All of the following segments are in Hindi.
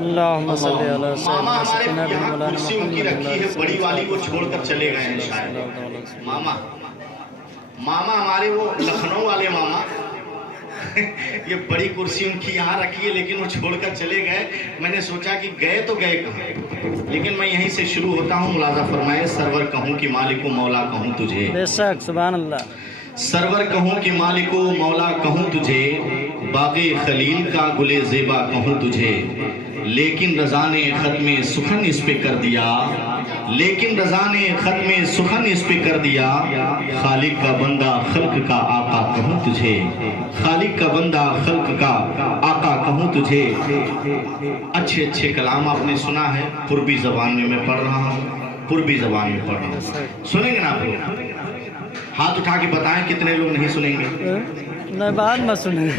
अल्लाहुम्मा सल्ली अला मामा हमारे सय्यिदना यहाँ मौलाना कुर्सी उनकी रखी है, बड़ी वाली वो छोड़कर चले गए हैं शायद। मामा मामा हमारे वो लखनऊ वाले मामा ये बड़ी कुर्सी उनकी यहाँ रखी है, लेकिन वो छोड़कर चले गए। मैंने सोचा कि गए तो गए कहाँ, लेकिन मैं यहीं से शुरू होता हूँ। मुलाजा फरमाए, सरवर कहूँ कि मालिको मौला कहूँ तुझे, बेशक सुभान अल्लाह। सरवर कहूँ कि मालिको मौला कहूँ तुझे, बागे खलील का गुले ज़ेबा कहूँ तुझे, लेकिन रज़ा ने ख़त में सुखन इस पे कर दिया, लेकिन रज़ा ने ख़त में सुखन इस पे कर दिया। खालिक का बंदा खल्क का आका कहूँ तुझे, खालिक का बंदा खल्क का आका कहूँ तुझे। अच्छे अच्छे कलाम आपने सुना है, पूर्वी ज़बान में मैं पढ़ रहा हूँ, पूर्वी ज़बान में पढ़ रहा हूँ। सुनेंगे ना आप लोग? हाथ उठा के बताएं कितने लोग नहीं सुनेंगे। नहीं, बाद में सुनेंगे।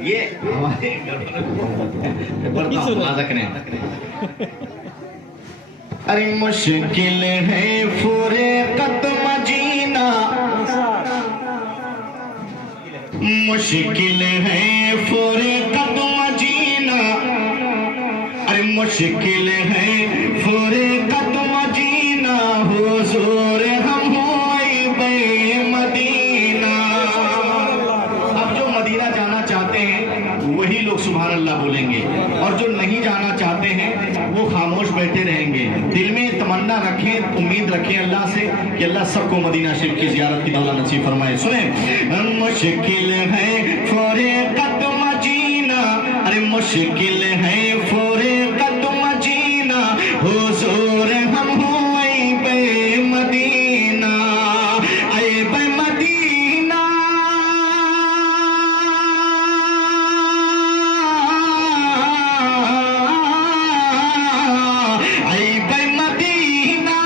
ये हमारे अरे मुश्किल है फुरकत मदीना, मुश्किल है फुरकत मदीना, अरे मुश्किल है फुरकत मदीना, हुजूर हम होए बेमदीना। अब जो मदीना जाना चाहते हैं वही लोग सुभान अल्लाह बोलेंगे, और जो नहीं जाना चाहते हैं वो खामोश बैठे रहेंगे। दिल में तमन्ना रखें, उम्मीद रखें अल्लाह से कि अल्लाह सबको मदीना शरीफ की ज़ियारत की दौलत नसीब फरमाए। सुने, मुश्किल है फुरकत मदीना, अरे मुश्किल है फुरकत मदीना, हुजूर हम होए बेमदीना, आए बेमदीना, आए बेमदीना,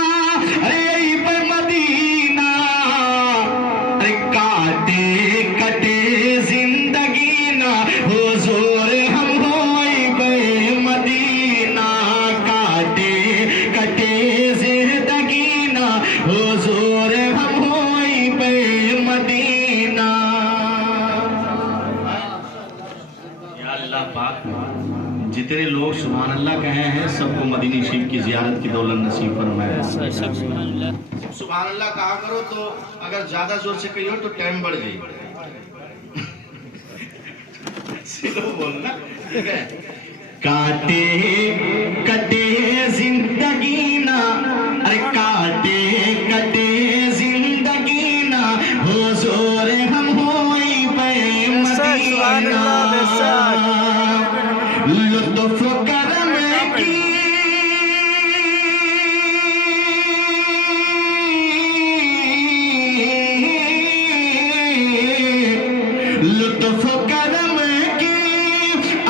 अरे बेमदीना, अरे काटे कटे जिंदगी ना, हुजूर हम होए बेमदीना, काटे कटे जिंदगी ना, हुजूर हम होए बेमदीना। या अल्लाह पाक जितने लोग सुभान अल्लाह कहे हैं सबको मदीना शरीफ की ज़ियारत की दौलत नसीब फरमाए। सुभान अल्लाह कहा करो, तो अगर ज्यादा जोर से कहियो तो टाइम बढ़ जाए। स्लो बोलना, ठीक है? काटे कटे जिंदगी ना, अरे काटे कटे जिंदगी ना, हुजूर हम होए बेमदीना, लुत्फ करम की लुत्फ करम की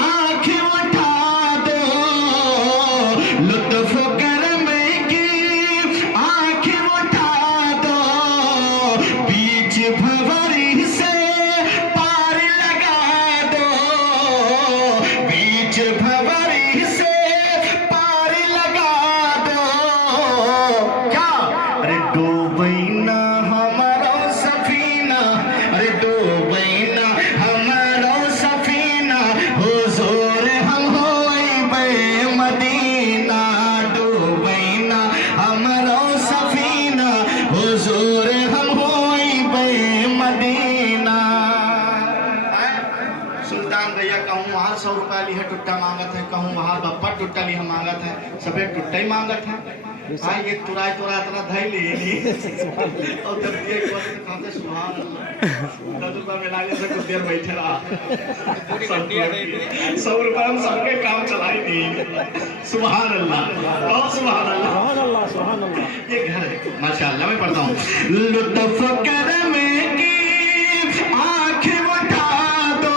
आँख उठा दो, लुत्फ करम की आँख उठा दो, बीच भंवर से पार लगा दो, बीच भंवर से पार लगा दो। क्या? अरे डूबैना हमारा सफीना, अरे डूबैना हमारा सफीना, हुजूर हम होए बेमदीना, डूबैना हमारा सफीना, हुजूर हम होए बेमदीना। सुल्तान भैया कहूँ वहाँ 100 रुपया ली है, टुट्टा मांगत है, कहूँ वहाँ बप्पा टुट्टा ली है मांगत है, सबे टुट्टा ही मांगत है। हाँ, ये तुराई तुरा इतना धई ली और जब ये कहते सुभान अल्लाह, 10 रुपया मिलाने से कुछ देर बैठे रहा। 100 रुपया हम सबके काम चलाई दी। सुभान अल्लाह, बहुत सुभान अल्लाह। ये घर है माशाअल्लाह। मैं पढ़ता हूँ, लुत्फ करम की आँख उठा दो,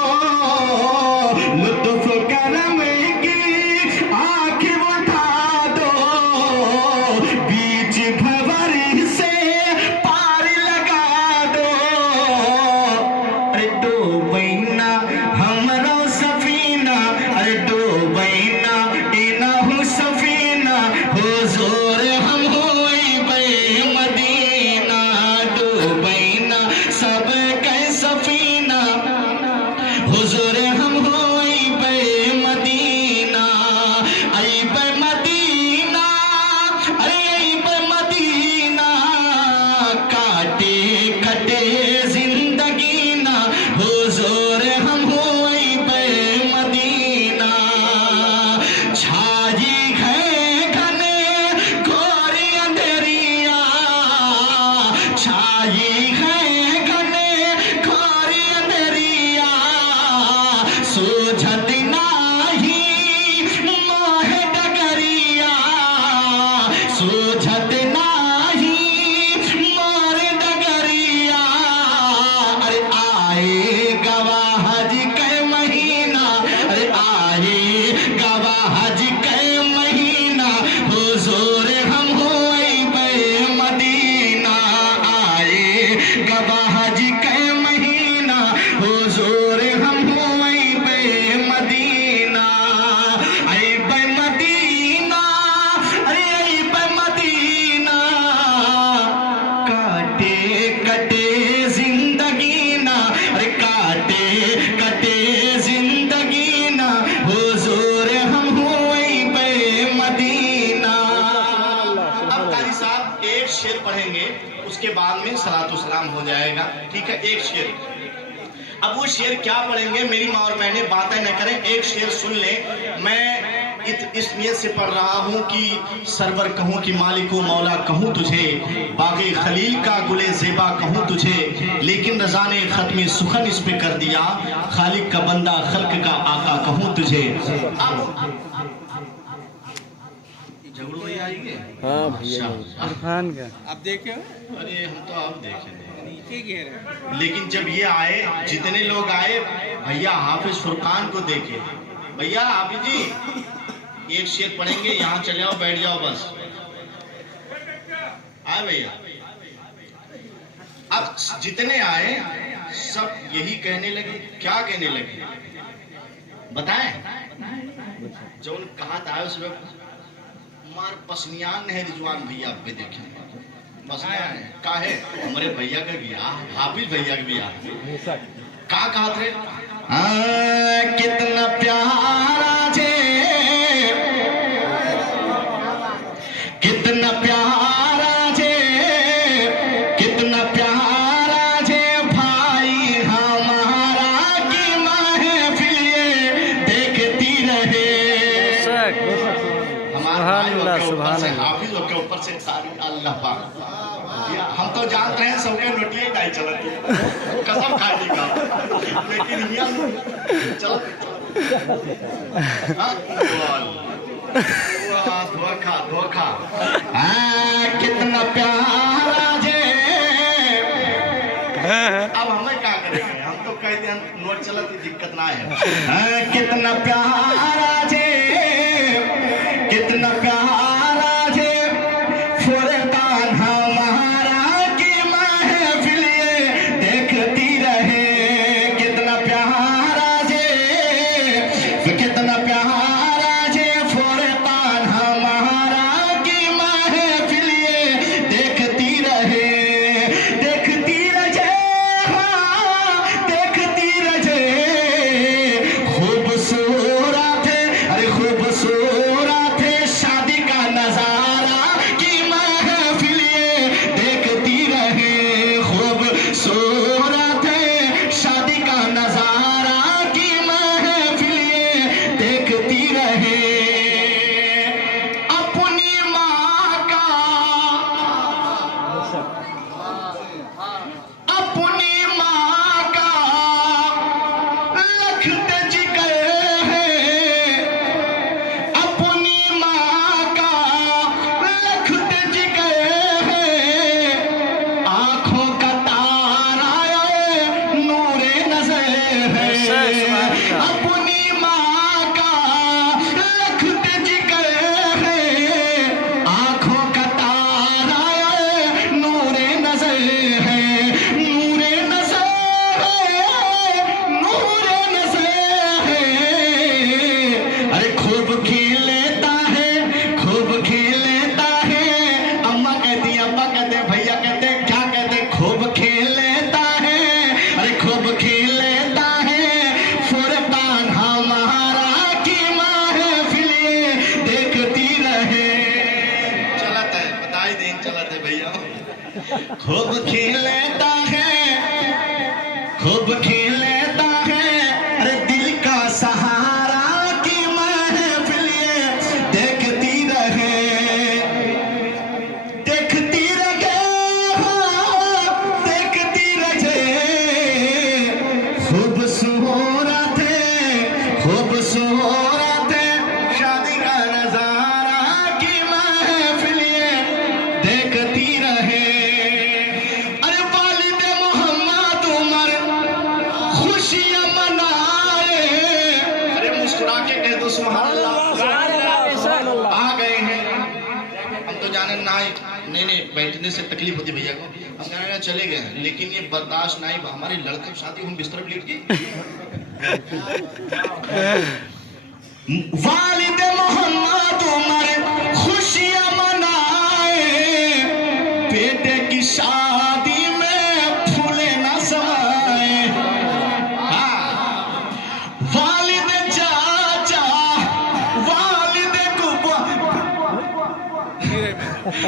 लुत्फ करम की आँख उठा दो, बीच भंवर से पार लगा दो, अरे डूबैना हमारा सफीना, अरे डूबैना इनहु सफीना, हुजूर हम होए बेमदीना, डूबैना हम होई बे मदीना, आई बे मदीना, अरे आई बे मदीना, काटे कटे जिंदगी ना हुजूर हम होई बे मदीना, छाई है घने घोर अंधेरिया, छाई है घने घोर अंधेरिया, सूझत नाही मोह डगरिया, सूझत नाही मोर डगरिया, अरे आए गवाह जी के महीना, अरे आए गवाह जी के महीना, हुजूर हम होई बे मदीना, आए गवाह जी के महीना, हुजूर हम होई बे मदीना, आई बे मदीना, अरे आई बे मदीना, काटे कटे जिंदगी ना, अरे काटे कटे जिंदगी ना, हुजूर हम होई बे मदीना। अब कारी साहब एक शेर पढ़ेंगे, उसके बाद में सलातो सलाम हो जाएगा, ठीक है? एक शेर, अब वो शेर क्या पढ़ेंगे, मेरी माँ और मैंने बातें न करें, एक शेर सुन लें। मैं इस नियत से पढ़ रहा हूँ कि सरवर कहूँ कि मालिको मौला कहूँ तुझे, बागे खलील का गुले ज़ेबा कहूँ तुझे, लेकिन रज़ा ने ख़त्म सुखन इस पे कर दिया, खालिक का बंदा खल्क का आका कहूँ तुझे। अब झगड़ू भैया आएंगे? हाँ भैया, इरफान का आप देखे हो? अरे हम तो अब देखे नीचे गिर है। लेकिन जब ये आए, जितने लोग आए, भैया हाफिज फुरकान को देखे। भैया हाफिज जी एक शेर पढ़ेंगे, यहाँ चले जाओ, बैठ जाओ बस। आए भैया, अब जितने आए सब यही कहने लगे, क्या कहने लगे बताएं? जो कहा था उसमें मार पसनियान है रिजवान भैया पे देखे, पसनियान है का है हमारे भैया का बियाह, हाफिज भैया का बियाह का कहा थे, कितना प्यारा जे, कितना प्यारा जे, कितना प्यारा जे भाई हमारा की महफिल ये देखती रहे। सुभान अल्लाह। हाफिज लोग के ऊपर से अल्लाह पाक, हम तो जानते हैं सबके नोटिए नहीं चलती, कसम खाने का, लेकिन चलो धोखा धोखा, कितना प्यारा जे, अब हमें क्या करेंगे, हम तो कहते हैं नोट चलती दिक्कत ना है। कितना प्यारा जे, कितना प्यारा जे फुरकान हमारा की महफिल ये देखती रहे, कितना प्यारा जे, कितना प्यारा जे फुरकान हमारा की महफिल ये देखती रहे, देखती रहे, हाँ देखती रहे, खूबसूरत है, अरे खूबसूरत है शादी का नजारा की महफिल ये देखती रहे, खूबसूरत है शादी का नजारा की महफिल ये देखती रहे, अपनी माँ का, अपनी माँ का लखत जिगर है, अपनी माँ का लखत जिगर है, आँखों का तारा है, नूरे नजर है, अपनी माँ का लखत जिगर है, आँखों का तारा है, नूरे नजर है, नूरे नजर है, नूरे नजर है, अरे खूब खिलता है, खूब खिलता है, अम्मा कहती, अब्बा कहते, भैया कहते, क्या कहते, खूब खिलता है, अरे खूब खिलता है फुरकान खूब खेलता है, खूब खेलता है, अरे दिल का सहारा की महफिल ये देखती रहे, देखती रहे, देखती रहे। खूबसूरत है, खूबसूरत है, शादी का नजारा की महफिल ये देखती रहे। अरे वालिद मोहम्मद उमर खुशियां मनाए, अरे मुस्कुरा के कह दो सुभान अल्लाह। आ गए हैं हम तो जाने ना ही नहीं बैठने से तकलीफ होती भैया को, हम जाने ना चले गए, लेकिन ये बर्दाश्त नहीं, हमारी लड़के की शादी हम बिस्तर पर लेट गए। वालिद मोहम्मद उमर खुशियां मनाए, बेटे की शादी में फूले न समाए। हाँ। वालिद चाचा, वालिद कुबा,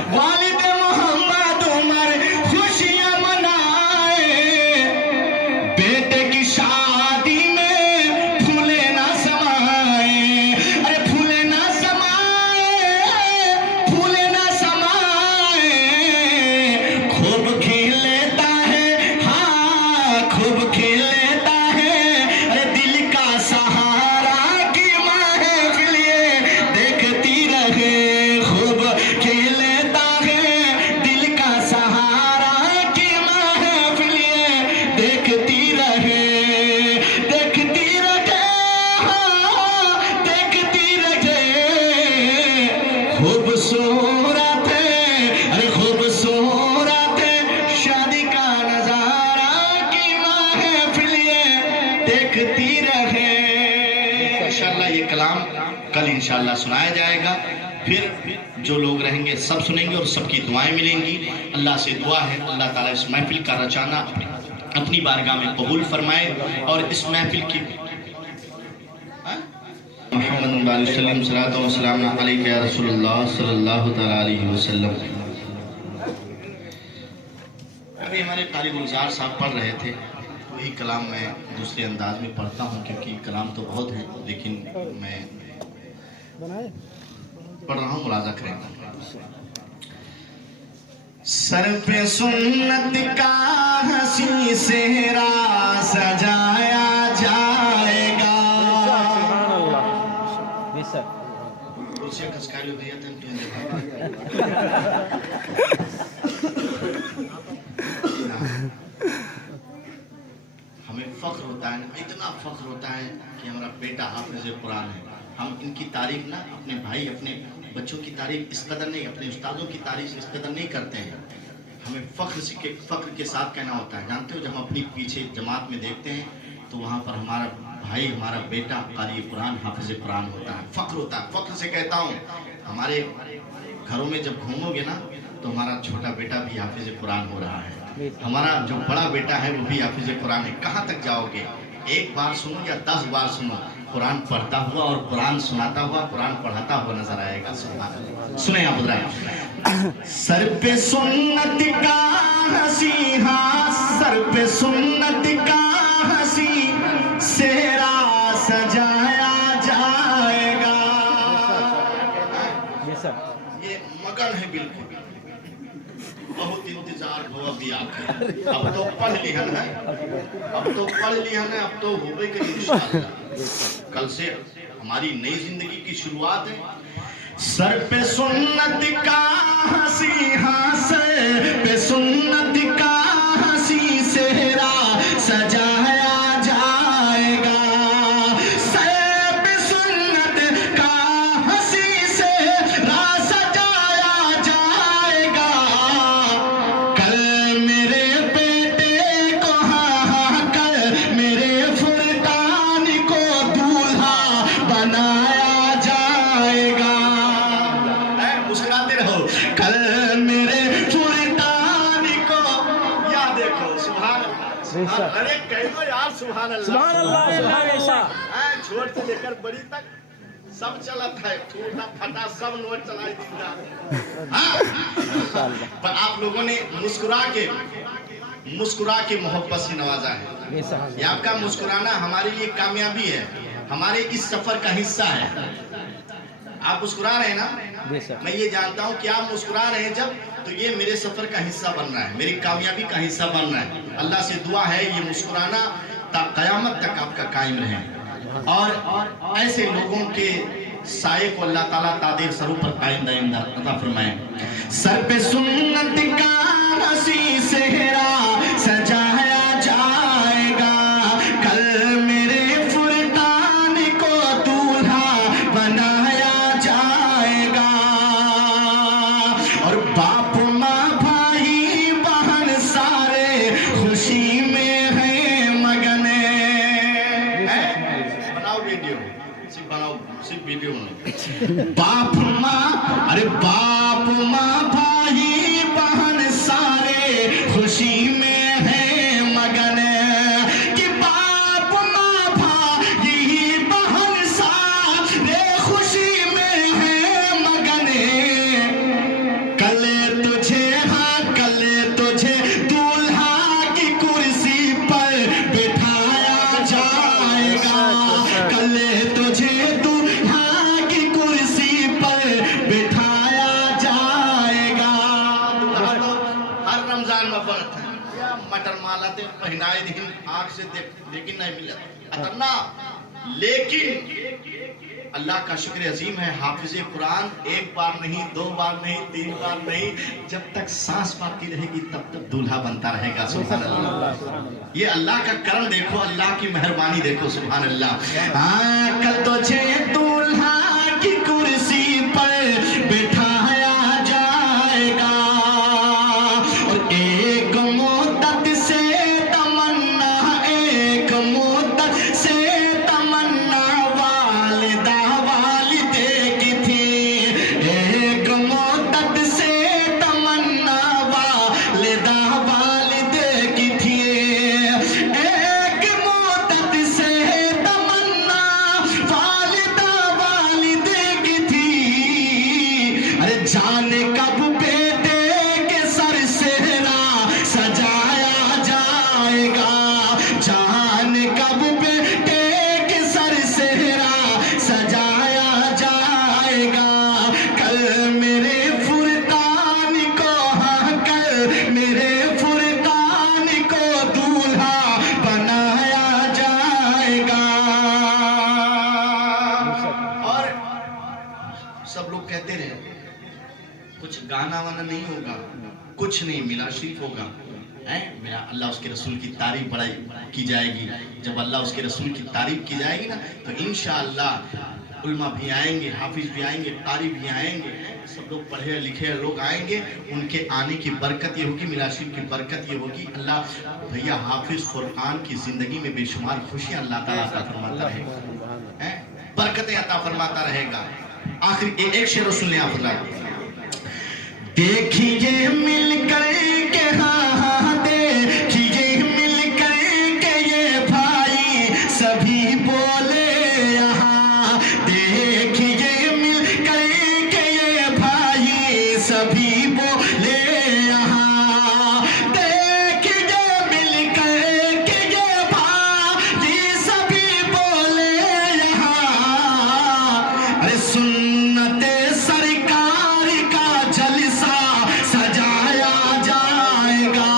वालिद मोहम्मद उमर खुशियां मनाए, बेटे की शादी में फूले ना समाए, अरे फूले ना समाए, फूले ना समाए। खूब खेलता है, हाँ खूब खेलता है, अरे दिल का सहारा की महफिल ये देखती रहे। खूब खेलता है, दिल का सहारा की महफिल ये देखती रहे, देखती रहे, हाँ देखती रहे। खूबसूरत है, अरे खूबसूरत है, शादी का नजारा की महफिल ये देखती रहे। इंशाल्लाह ये कलाम कल इंशाल्लाह सुनाया जाएगा, फिर जो लोग रहेंगे सब सुनेंगे और सबकी दुआएं मिलेंगी। अल्लाह से दुआ है अल्लाह ताला इस महफिल का रचाना अपनी बारगाह में कबूल फरमाए और इस महफिल की अभी हमारे कारी गुलजार साहब पढ़ रहे थे, वही कलाम मैं दूसरे अंदाज में पढ़ता हूँ, क्योंकि कलाम तो बहुत है, लेकिन मैं पढ़ रहा हूँ, मुलाजा करेंगे। सर पे सुन्नत का हंसी सेहरा सजाया जाएगा। हमें फख्र होता है, इतना फख्र होता है कि हमारा बेटा हाफिज कुरान है। हम इनकी तारीफ ना अपने भाई अपने बच्चों की तारीफ इस कदर नहीं, अपने उस्तादों की तारीफ इस कदर नहीं करते हैं। हमें फख्र के साथ कहना होता है। जानते हो, जब हम अपनी पीछे जमात में देखते हैं तो वहाँ पर हमारा भाई हमारा बेटा कारी कुरान हाफिज कुरान होता है, फख्र होता है। फख्र से कहता हूँ, हमारे घरों में जब घूमोगे ना तो हमारा छोटा बेटा भी हाफिज कुरान हो रहा है, हमारा जो बड़ा बेटा है वो भी हाफिज कुरान है। कहाँ तक जाओगे? एक बार सुनो या 10 बार सुनो, कुरान पढ़ता हुआ और कुरान सुनाता हुआ, कुरान पढ़ाता हुआ नजर आएगा। सुने आप उधर, सर पे सुन्नत का हंसी, हाँ सर पे सुन्नत का हंसी सेहरा सजाया जाएगा। ये मगन है बिल्कुल, बहुत इंतजार हो अभी आके। अब तो पढ़ लिहन है, अब तो पढ़ लिहन है, अब तो होबे के इंशाअल्लाह। कल से हमारी नई जिंदगी की शुरुआत है। सर पे सुन्नत का हंसी, हाँ सर पे सुन्नत का हंसी सेहरा सजाया जाएगा। सर पे सुन्नत का हंसी सेहरा सजाया जाएगा। कल मेरे बेटे को, हाँ कल मेरे फुरकान को दूल्हा बनाया जाएगा। मुस्कुराते रहो, कल मेरे फुरकान को, या देखो सुभान अल्लाह। अरे कह दो यार सुभान अल्लाह, सुभान अल्लाह। छोट से लेकर बड़ी तक सब चलत है, टूटा फटा सब नोट चलाई दिया। पर आप लोगों ने मुस्कुरा के मोहब्बत से नवाजा है। ये आपका मुस्कुराना हमारे लिए कामयाबी है, हमारे इस सफर का हिस्सा है। आप मुस्कुरा रहे हैं ना, मैं ये जानता हूँ कि आप मुस्कुरा रहे हैं जब, तो ये मेरे सफर का हिस्सा बन रहा है, मेरी कामयाबी का हिस्सा बन रहा है। अल्लाह से दुआ है ये मुस्कुराना क़यामत तक आपका कायम रहे, और ऐसे लोगों के साये को अल्लाह ताला तादीर सरू पर कायम दायम अता फरमाए। सर पे सुन्नत का हसी सेहरा सजाया जाएगा, कल मेरे फुरकान को दूल्हा बनाया जाएगा। और बाप माँ भाई बहन सारे खुशी में है मगन। बनाओ वीडियो, सिर्फ वीडियो में। बाप माँ, अरे बाप माँ भाई बहन सारे खुशी में है मगन, कि बाप माँ भाई बहन सारे खुशी में है मगन। कल तुझे, हाँ कल तुझे दूल्हा की कुर्सी पर बिठाया जाएगा, कल तुझे दूल्हा की कुर्सी पर बिठाया जाएगा। हर रमजान में बनत है मटर माला ते पहनाए दिन आँख से देख, लेकिन नहीं मिला अतना। लेकिन अल्लाह का शुक्र अजीम है, हाफिज़े कुरान एक बार नहीं, 2 बार नहीं, 3 बार नहीं, जब तक सांस बाकी रहेगी तब तक दूल्हा बनता रहेगा। सुभान अल्लाह, ये अल्लाह का करम देखो, अल्लाह की मेहरबानी देखो। सुभान अल्लाह। हाँ कल तुझे दूल्हा की कुर्सी पर बिठाया जाएगा, और एक मुद्दत से तमन्ना, एक मुद्दत से तमन्ना वालिदा वालिदे की थी, एक मुद्दत से तमन्ना वालिदा वालिदे की थी, एक मुद्दत से तमन्ना वालिदा वालिदे की थी। अरे जाने कब बेटे के सर सेहरा सजाया जाएगा, जाने कब बेटे के सर सेहरा सजाया जाएगा, कल मेरे फुरकान को, हाँ कल मेरे फुरकान को दूल्हा बनाया जाएगा। और सब लोग कहते रहे कुछ गाना वाना नहीं होगा, कुछ नहीं, मिला शरीफ होगा, हैं मेरा अल्लाह उसके रसूल की तारीफ बड़ाई की जाएगी। जब अल्लाह उसके रसूल की तारीफ की जाएगी ना, तो इंशाअल्लाह उल्मा भी आएंगे, हाफिज भी आएंगे, कारी भी आएंगे, सब लोग पढ़े लिखे लोग आएंगे। उनके आने की बरकत ये होगी, मिलाद शरीफ की बरकत ये होगी। अल्लाह भैया हाफिज फुरकान की जिंदगी में बेशुमार खुशियां अल्लाह ताला अता फरमाता रहेगा, बरकतें अता फरमाता रहेगा। आखिर एक शेर सुन ले आप, देखिए मिलकर के, हाँ देखिए मिलकर के ये भाई सभी बोले यहाँ, देखिए मिलकर के ये भाई सभी बोले यहाँ, देखिए मिलकर के ये भाई सभी बोले यहाँ। अरे सुन्नते सरकार का जलसा सजाया जाएगा,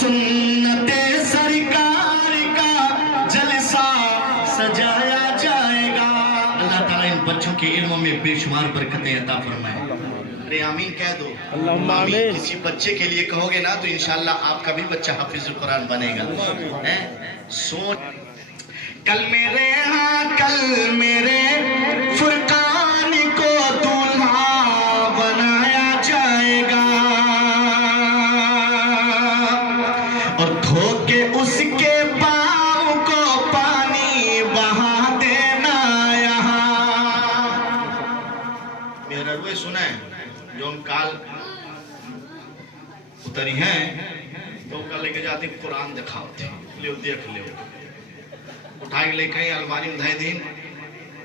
सुन्नते सरकार का जलसा सजाया जाएगा। अल्लाह ताला इन बच्चों के इल्म में बेशुमार बरकतें अता फरमाए। अरे आमीन कह दो। आमीन। किसी बच्चे के लिए कहोगे ना तो इंशाअल्लाह आपका भी बच्चा हाफिज़ुल कुरान बनेगा। हैं सोच कल मेरे, हाँ कल मेरे फुरकान को दूल्हा बनाया जाएगा, और धोके उसके पाँव को पानी बहा देना यहाँ। मेरा रुए सुना है जो हम काल उतरी हैं तो कल लेके जाते कुरान दिखाओ थे, ले देख ले, उठा के लेके अलमारी में धाई दिन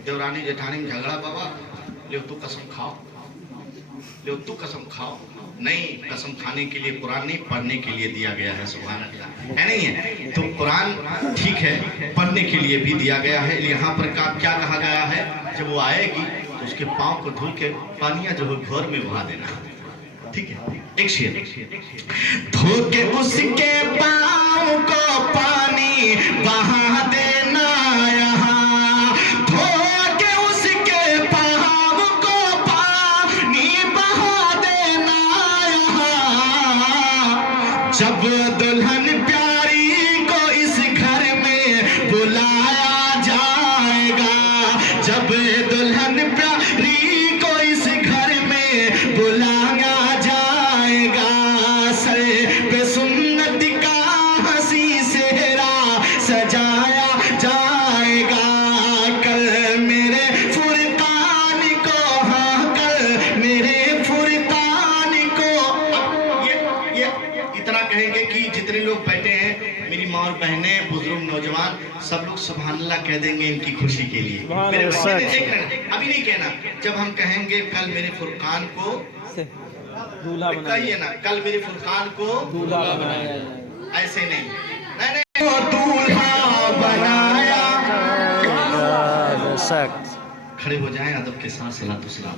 देवरानी जेठानी में झगड़ा बाबा, ले तू कसम खाओ, ले तू कसम खाओ। नहीं, कसम खाने के लिए कुरान नहीं, पढ़ने के लिए दिया गया है। सुभान अल्लाह, है नहीं है? तो कुरान ठीक है, पढ़ने के लिए भी दिया गया है। यहाँ पर क्या कहा गया है, जब वो आएगी तो उसके पाँव को धुल के पानिया जो है घर में बहा देना। ठीक है, एक शेर। धो के उसके पाँव को पानी बहा देना यहाँ, धो के उसके पाँव को पानी बहा देना यहाँ। जब दुल्हन प्यारी को इस घर में बुलाया जाएगा, जब दुल्हन प्यारी को इस घर में बुलाया जाएगा, सर पे सुन्नत का हंसी सेहरा सजाया जाएगा। कल मेरे फुरकान को, हाँ कल मेरे फुरकान को। ये इतना कहेंगे कि जितने लोग बैठे हैं, मेरी माँ और बहनें, बुजुर्ग, नौजवान, सब लोग सुभान अल्लाह कह देंगे इनकी खुशी के लिए। अभी नहीं कहना, जब हम कहेंगे कल मेरे फुरकान को दूल्हा कहिए ना, कल मेरे फुरकान को दूल्हा बनाया, ऐसे नहीं, दूल्हा बनाया। बेशक खड़े हो जाएं अदब के साथ, सलातो सलाम।